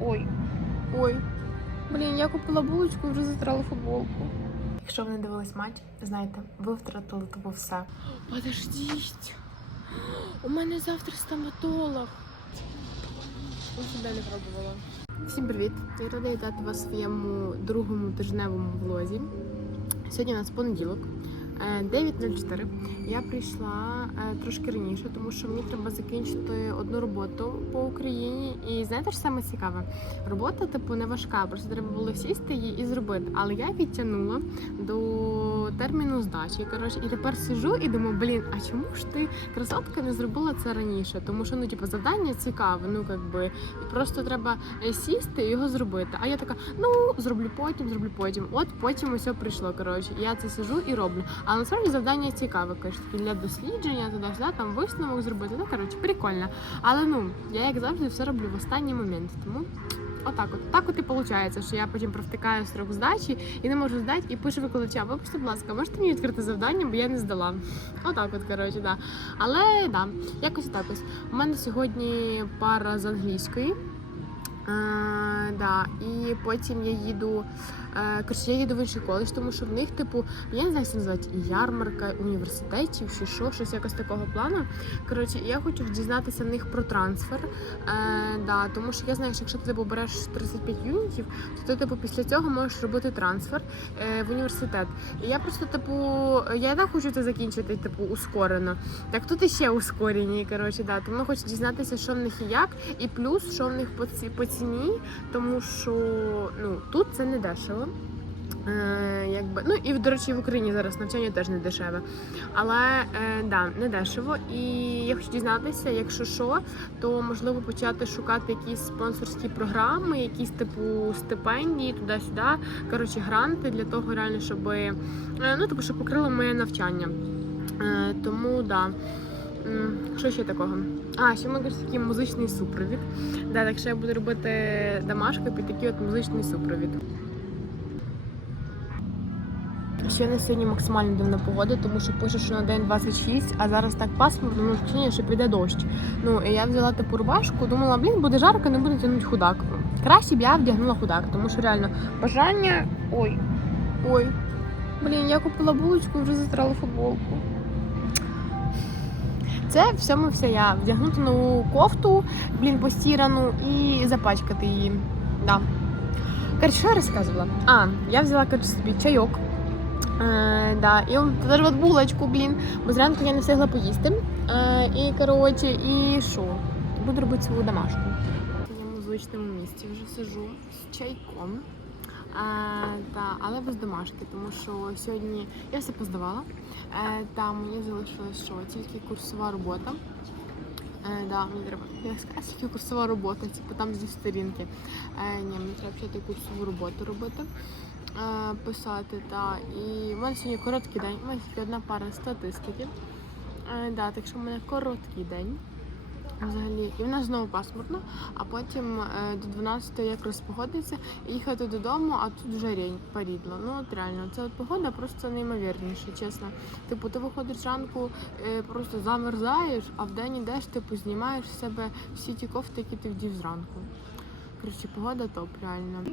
Ой. Ой. Блін, я купила булочку і вже застряла футболку. Якщо ви не дивились матч, знаєте, ви втратили тупо все. Подождіть. У мене завтра стоматолог. Я не пробувала. Всім привіт! Я рада вітати вас в своєму другому тижневому влозі. Сьогодні у нас понеділок. Е, 9.04. Я прийшла е, трошки раніше, тому що мені треба закінчити одну роботу по Україні. І знаєте, що саме цікаве? Робота, типу, не важка, просто треба було сісти її і зробити. Але я відтягнула до терміну здачі. Коротше, і тепер сижу і думаю, блін, а чому ж ти красотка не зробила це раніше? Тому що ну, типу, завдання цікаве, ну якби просто треба е, сісти і його зробити. А я така, ну зроблю потім, зроблю потім. От потім усе прийшло. Коротше, я це сижу і роблю. Але насправді завдання цікаве, кажуть, для дослідження, туди сюди там висновок зробити. Ну коротше, прикольно. Але ну я як завжди все роблю в останній момент. Тому. Отак от. Так от і виходить, що я потім провтикаю строк здачі і не можу здати, і пишу викладачам, вибачте, будь ласка, можете мені відкрити завдання, бо я не здала. Отак от, коротше, да. Але да, якось так ось. У мене сьогодні пара з англійської. Е, да, і потім я їду. Е, коротше, я їду в інший коледж, тому що в них, типу, я не знаю, як це називається, ярмарка університетів чи що, щось якось такого плану. Коротше, я хочу дізнатися в них про трансфер. Е, да, тому що я знаю, що якщо ти типу, береш 35 юнітів, то ти типу після цього можеш робити трансфер е, в університет. І я просто, типу, я і так хочу це закінчити, типу, ускорено. Так тут іще ускорені, коротше, да. Тому хочу дізнатися, що в них і як, і плюс, що в них по ціні, тому що ну, тут це не дешево. Е, якби, ну і до речі, в Україні зараз навчання теж не дешеве. Але е, да, не дешево. І я хочу дізнатися, якщо що, то можливо почати шукати якісь спонсорські програми, якісь типу стипендії, туди-сюди. Коротше, гранти для того, реально, щоб е, ну, типу, щоб покрили моє навчання. Е, тому да. Що ще такого? А, ще може такий музичний супровід. Да, так що я буду робити домашку під такий от музичний супровід. Ще на сьогодні максимально дивна погода, тому що пише, що на день 26, а зараз так пасмурно, ну вчення, що піде дощ. Ну і я взяла таку рубашку, думала, блін, буде жарко, не буду тягнути худак. Краще б я вдягнула худак, тому що реально бажання. Ой, ой. Блін, я купила булочку і вже застряла футболку. Це всьому все я. Вдягнути нову кофту, блін, постірану і запачкати її. Да. Коротше, що я розказувала? А, я взяла коротше, собі чайок. Е, да, і теж от булочку, блін, бо зранку я не встигла поїсти. Е, і коротше, і що? Буду робити свою домашку. Я в звичному місці вже сижу з чайком. Е, та, але без домашки, тому що сьогодні я все поздавала. Е, та мені залишилось що тільки курсова робота. Е, да, мені треба я тільки курсова робота, типу там зі сторінки. Е, ні, мені треба ще курсову роботу робити писати. Та. І в мене сьогодні короткий день, у мене тільки одна пара статистики. Е, да, так що в мене короткий день. Взагалі, і в нас знову пасмурно, а потім е, до 12 якраз погодиться і їхати додому, а тут вже рень порідла. Ну от реально, це от погода просто неймовірніше, чесно. Типу, ти виходиш зранку, е, просто замерзаєш, а вдень ідеш, типу, знімаєш з себе всі ті кофти, які ти вдів зранку. Коротше, погода топ, реально.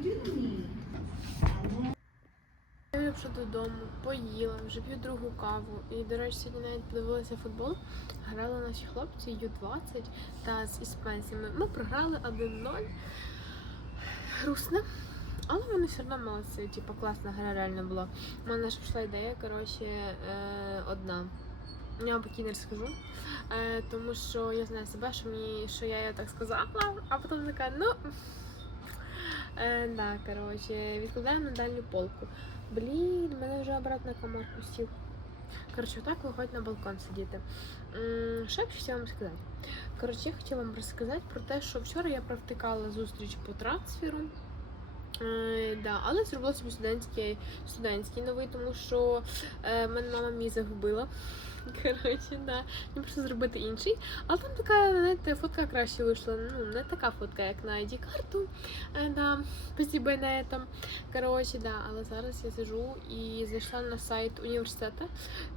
Я вже додому, поїла, вже п'ю другу каву. І, до речі, сьогодні навіть подивилася футбол. Грали наші хлопці Ю-20 та з іспанцями. Ми програли 1-0. Грустно. Але вони все одно молодці. Типу, класна гра реально була. У мене ж пішла ідея, коротше, е, одна. Я вам поки не розкажу. Е, тому що я знаю себе, що мені що я так сказала, а потім така, ну. Е, да, коротше, відкладаємо на дальню полку. Блін, мене вже обратно комар пустив. Коротше, так виходить на балкон сидіти. Що я хотіла вам сказати? Коротше, я хотіла вам розказати про те, що вчора я провтикала зустріч по трансферу. Е, да, але зробила собі студентський, студентський новий, тому що е, мене мама мій загубила. Коротше, да. Мені просто зробити інший. Але там така, знаєте, фотка краще вийшла. Ну, не така фотка, як на ID-карту. Е, да, спасибо на этом. Коротше, да, але зараз я сижу і зайшла на сайт університету,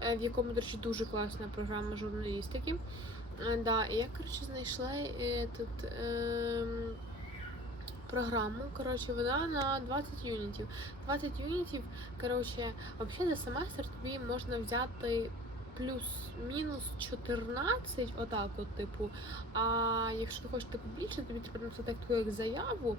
е, в якому, до речі, дуже класна програма журналістики. Е, да, і я, коротше, знайшла тут. Е, програму. Коротше, вона на 20 юнітів. 20 юнітів, коротше, взагалі за семестр тобі можна взяти плюс-мінус 14, отак, от, типу. А якщо ти хочеш типу більше, тобі треба написати таку як заяву.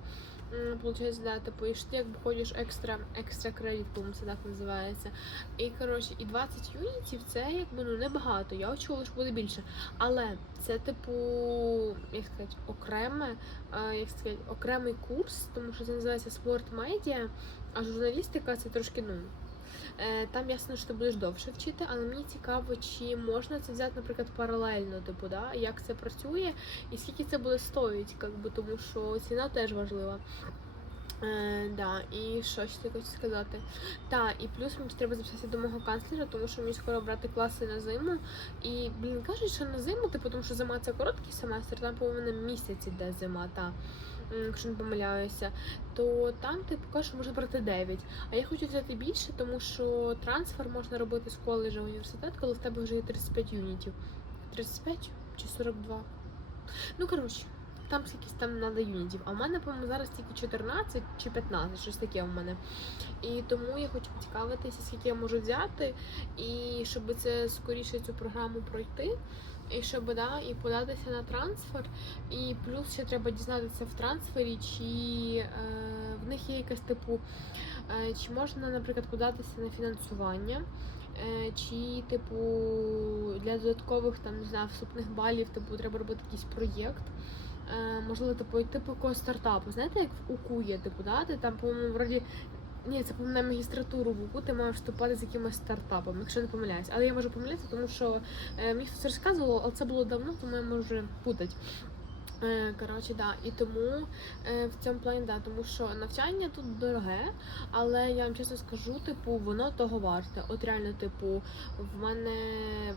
Получається, да, типу, і що ти якби ходиш екстра, екстра кредит, по-моєму, це так називається. І коротше, і 20 юнітів це якби ну небагато. Я очікувала, що буде більше. Але це, типу, як сказати, окреме, е, як сказати, окремий курс, тому що це називається спорт медіа, а журналістика це трошки ну. Е, Там ясно, що ти будеш довше вчити, але мені цікаво, чи можна це взяти, наприклад, паралельно, типу, да? як це працює і скільки це буде стоїть, как би, тому що ціна теж важлива. Е, да, і що ще хочу сказати? Та, і плюс мені треба записатися до мого канцлера, тому що мені скоро брати класи на зиму. І, блін, кажуть, що на зиму, типу, тому що зима це короткий семестр, там, на місяць іде зима, та. М, Якщо не помиляюся, то там типу кажуть, що можна брати 9. А я хочу взяти більше, тому що трансфер можна робити з коледжа в університет, коли в тебе вже є 35 юнітів. 35 чи 42? Ну, коротше, там скільки там треба юнітів. А в мене, по-моєму, зараз тільки 14 чи 15, щось таке в мене. І тому я хочу поцікавитися, скільки я можу взяти, і щоб це скоріше цю програму пройти. І щоб да, і податися на трансфер. І плюс ще треба дізнатися в трансфері, чи е, в них є якась типу, е, чи можна, наприклад, податися на фінансування. Е, Чи, типу, для додаткових там не знаю, вступних балів, типу, треба робити якийсь проєкт. Е, можливо, типу, типу якогось стартапу. Знаєте, як в УКУ є, типу, да? Ти там, по-моєму, вроді. Ні, це на магістратуру в УКУ ти маєш вступати з якимось стартапом, якщо не помиляюсь. Але я можу помилятися, тому що е, мені хтось розказував, але це було давно, тому я можу путати. Е, Коротше, да, і тому е, в цьому плані, да, тому що навчання тут дороге, але я вам чесно скажу, типу, воно того варте. От реально, типу, в мене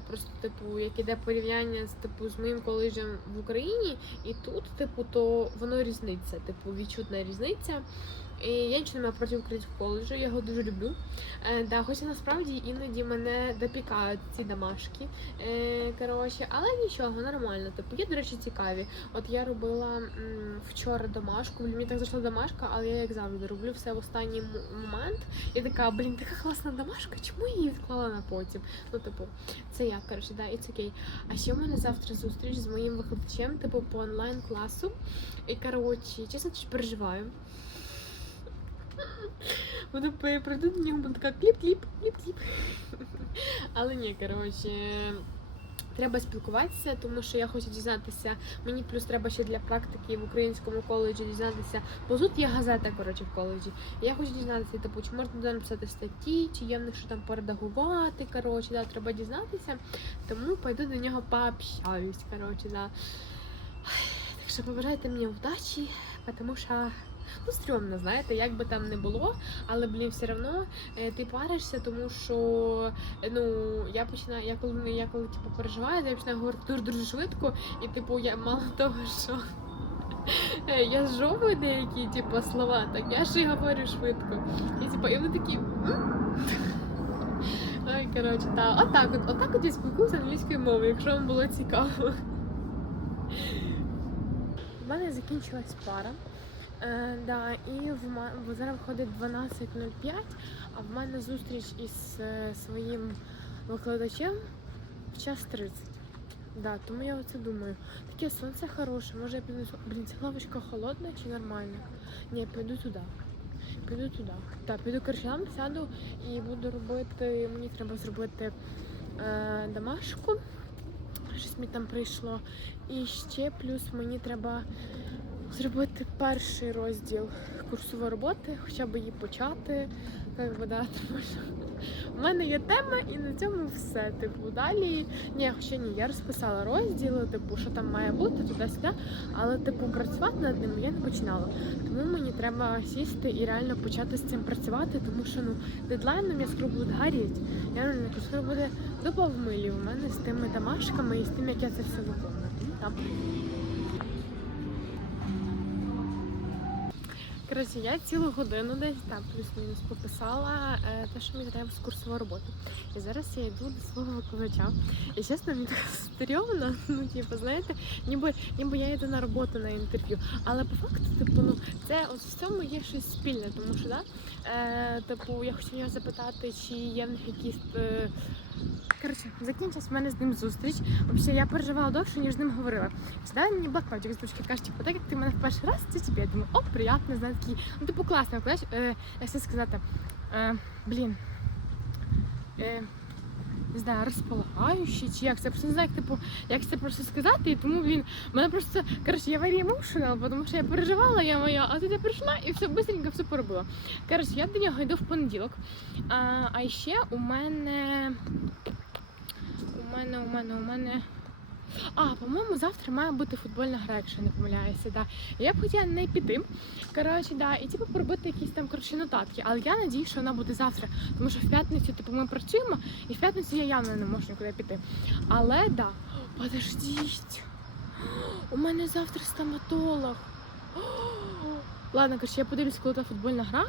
просто, типу, як іде порівняння з типу з моїм коледжем в Україні, і тут, типу, то воно різниця, типу, відчутна різниця. І я нічого не маю проти українського коледжу, я його дуже люблю. Е, да, хоча насправді іноді мене допікають ці домашки. Е, коротше, але нічого, нормально. Типу, є, до речі, цікаві. От я робила м, вчора домашку, мені так зайшла домашка, але я як завжди роблю все в останній момент. І така, блін, така класна домашка, чому я її відклала на потім? Ну, типу, це я, коротше, да, і це окей. А ще в мене завтра зустріч з моїм викладачем, типу, по онлайн-класу. І коротше, чесно, переживаю. Буду при- прийду до нього, буду така кліп-кліп, кліп-кліп. Але ні, коротше. Треба спілкуватися, тому що я хочу дізнатися. Мені плюс треба ще для практики в українському коледжі дізнатися. Бо тут є газета, коротше, в коледжі. Я хочу дізнатися, типу, чи можна туди написати статті, чи є в них що там поредагувати. Коротше, да, треба дізнатися. Тому пойду до нього пообщаюсь. Коротше, да. Так що побажайте мені вдачі, тому що ну, стрьомно, знаєте, як би там не було, але блін, все одно е, ти паришся, тому що е, ну я починаю, я коли я коли типу переживаю, то я починаю говорити дуже дуже швидко, і типу я мало того, що. е, Я зжовую деякі типу, слова, так я ще й говорю швидко. І типу, і вони такі. Ой, коротше, так. Отак от, отак от я спілкуюся англійською мовою, якщо вам було цікаво. У мене закінчилась пара. Е, да, і в ма- в- зараз виходить 12.05, а в мене зустріч із е, своїм викладачем в час 30. Да, тому я оце думаю. Таке сонце хороше, може я піду. Блін, ця лавочка холодна чи нормальна? Ні, піду туди. Піду туди. Так, піду коротше, сяду і буду робити. Мені треба зробити е, домашку. Щось мені там прийшло. І ще плюс мені треба зробити перший розділ курсової роботи, хоча б її почати. Як би, да, тому що в мене є тема, і на цьому все. Типу, далі. Ні, хоча ні, я розписала розділи, типу, що там має бути, туди-сюди. Але, типу, працювати над ним я не починала. Тому мені треба сісти і реально почати з цим працювати, тому що ну, дедлайном я скоро буду горіти. Я реально скоро буде дупа в у мене з тими домашками і з тим, як я це все виконую. Коротше, я цілу годину десь там плюс-мінус пописала е, те, що мені треба з курсової роботи. І зараз я йду до свого викладача. І чесно, мені так стрьомно, ну типу, знаєте, ніби, ніби я йду на роботу на інтерв'ю. Але по факту, типу, ну це от в цьому є щось спільне, тому що да, е, типу, я хочу нього запитати, чи є в них якісь. Е, Коротше, закінчилась в мене з ним зустріч. Взагалі, я переживала довше, ніж з ним говорила. Сідає мені блокнотик з ручки, каже, типу, так як ти мене в перший раз, це тобі. Я думаю, о, приємно, знаю, такий, ну типу класно, знаєш, е, як це сказати, е, блін, е, не знаю, розполагаючий, чи як це, просто не знаю, як, типу, як це просто сказати, і тому, блін, мене просто, коротше, я very emotional, тому що я переживала, я моя, а тут я прийшла і все быстренько все поробила. Коротше, я до нього йду в понеділок, а, а ще у мене у мене, у мене, у мене. А, по-моєму, завтра має бути футбольна гра, якщо не помиляюся. Да. Я б хотіла неї піти. Коротше, да, і типу поробити якісь там коротше, нотатки. Але я надію, що вона буде завтра. Тому що в п'ятницю, типу, ми працюємо, і в п'ятницю я явно не можу нікуди піти. Але да, подождіть. У мене завтра стоматолог. Ладно, коротше, я подивлюсь, коли та футбольна гра.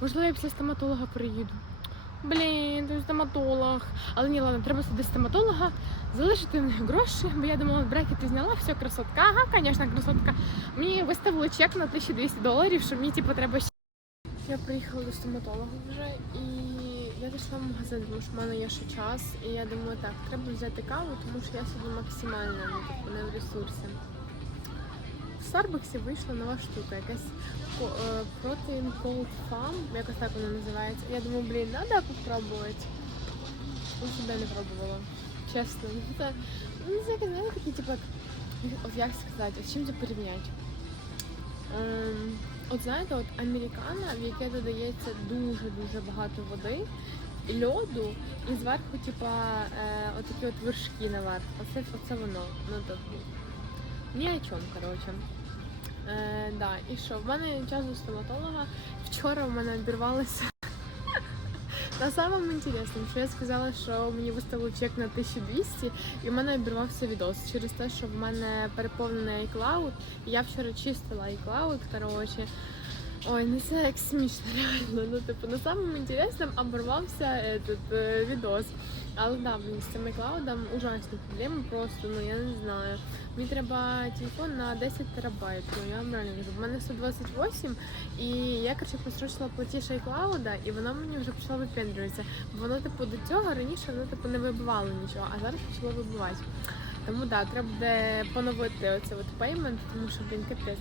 Можливо, я після стоматолога приїду. Блін, той стоматолог. Але ні, ладно, треба сюди стоматолога, залишити гроші, бо я думала, брекети зняла, все, красотка. Ага, звісно, красотка. Мені виставили чек на 1200 доларів, що мені типу, треба ще. Я приїхала до стоматолога вже і я зайшла в магазин, тому що в мене є ще час. І я думаю, так, треба взяти каву, тому що я сьогодні максимально ну, типу, не в ресурсі. В Старбаксі вийшла нова штука, якась е, Protein Cold Farm, якось так вона називається. Я думаю, блін, треба попробувати. Себе не пробувала. Чесно. Ну, Це, ну, це знаєте, такі, типу, от як сказати, з чим це порівняти? Ем, от знаєте, от американо, в яке додається дуже-дуже багато води, льоду, і зверху, типа, е, отакі от вершки наверх. Оце, оце воно. Ну, тобто, ні о чому, коротше. Е, да, і що? В мене час до стоматолога. Вчора в мене обірвалося. На самому інтересному, що я сказала, що мені виставили чек на 1200, і в мене обірвався відос через те, що в мене переповнений iCloud. І я вчора чистила iCloud, коротше. Ой, ну це як смішно, реально. Ну, типу, на самому інтересному обірвався этот, е, відос. Але да, блін, з цим iCloud ужасні проблеми просто, ну я не знаю. Мені треба телефон на 10 терабайт, ну я вам реально кажу. В мене 128, і я, коротше, посрочила платіж iCloud, і воно мені вже почало випендрюватися. Воно, типу, до цього раніше воно типу не вибивало нічого, а зараз почало вибивати. Тому да, треба буде поновити оце от payment, тому що, блін, капець.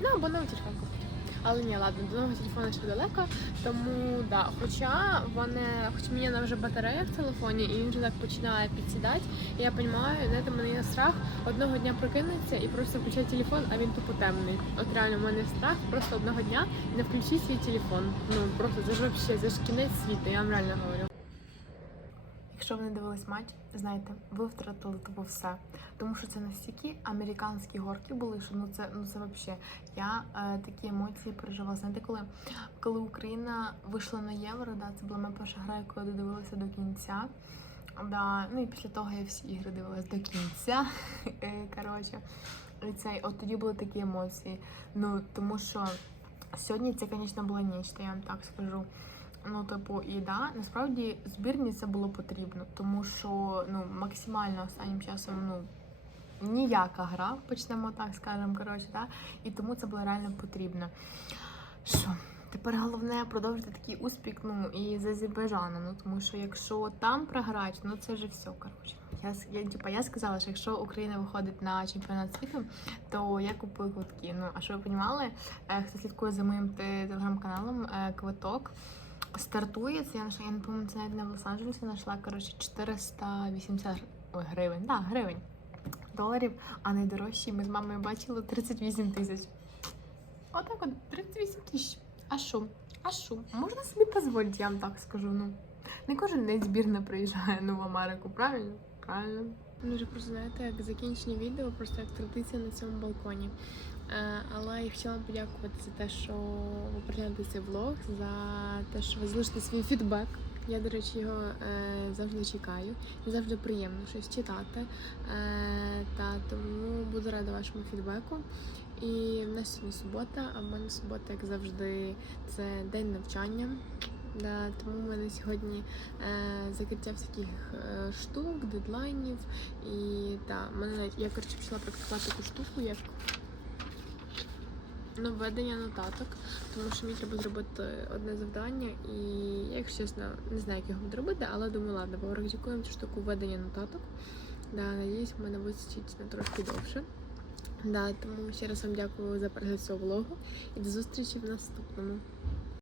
Ну, або новий телефон купити. Але ні, ладно, до нового телефону ще далеко. Тому да, хоча вони, хоч мене вже батарея в телефоні, і він вже так починає підсідати. І я розумію, знаєте, в мене є страх одного дня прокинеться і просто включає телефон, а він тупо темний. От реально, в мене страх просто одного дня не включити свій телефон. Ну просто це ж вообще, це ж кінець світу, я вам реально говорю. Якщо ви не дивились матч, знаєте, ви втратили тупо все. Тому що це настільки американські горки були, що ну це ну це взагалі. Я е, такі емоції переживала. Знаєте, коли, коли Україна вийшла на євро, да, це була моя перша гра, яку я додивилася до кінця. Да, ну і після того я всі ігри дивилась до кінця. Е, Коротше, цей, от тоді були такі емоції. Ну тому що сьогодні це, звісно, було нічто, я вам так скажу. Ну, типу, і да, насправді збірні це було потрібно, тому що ну максимально останнім часом ну ніяка гра, почнемо так скажемо, коротше, да? і тому це було реально потрібно. Що? Тепер головне продовжити такий успіх, ну і з Азербайджаном, ну тому що якщо там програти, ну це вже все, коротше. Я, я, типа, я сказала, що якщо Україна виходить на чемпіонат світу, то я купую квитки. Ну, а що ви розуміли, е, хто слідкує за моїм телеграм-каналом, е, квиток стартує, це я знайшла, я не пам'ятаю, це навіть не в Лос-Анджелесі знайшла, коротше, 480 ой, гривень, да, гривень, доларів, а найдорожчий ми з мамою бачили 38 тисяч. Отак от, 38 тисяч. А що? А що? Можна собі дозволити, я вам так скажу, ну. Не кожен день збірна приїжджає ну, в Америку, правильно? Правильно. Вже просто знаєте, як закінчення відео, просто як традиція на цьому балконі. Е, але я хотіла подякувати за те, що ви приглянули цей влог, за те, що ви залишите свій фідбек. Я, до речі, його е, завжди чекаю. Завжди приємно щось читати. Е, та тому буду рада вашому фідбеку. І в нас сьогодні субота, а в мене субота, як завжди, це день навчання. Да, тому в мене сьогодні е, закриття всяких е, штук, дедлайнів. І да, мене я коротше почала практикувати таку штуку, як ну, ведення нотаток, тому що мені треба зробити одне завдання, і я, якщо чесно, не знаю, як його буду робити, але думаю, ладно, порахуємо цю штуку ведення нотаток. Да, надіюсь, в мене вистачить на трошки довше. Да, тому ще раз вам дякую за перегляд цього влогу і до зустрічі в наступному.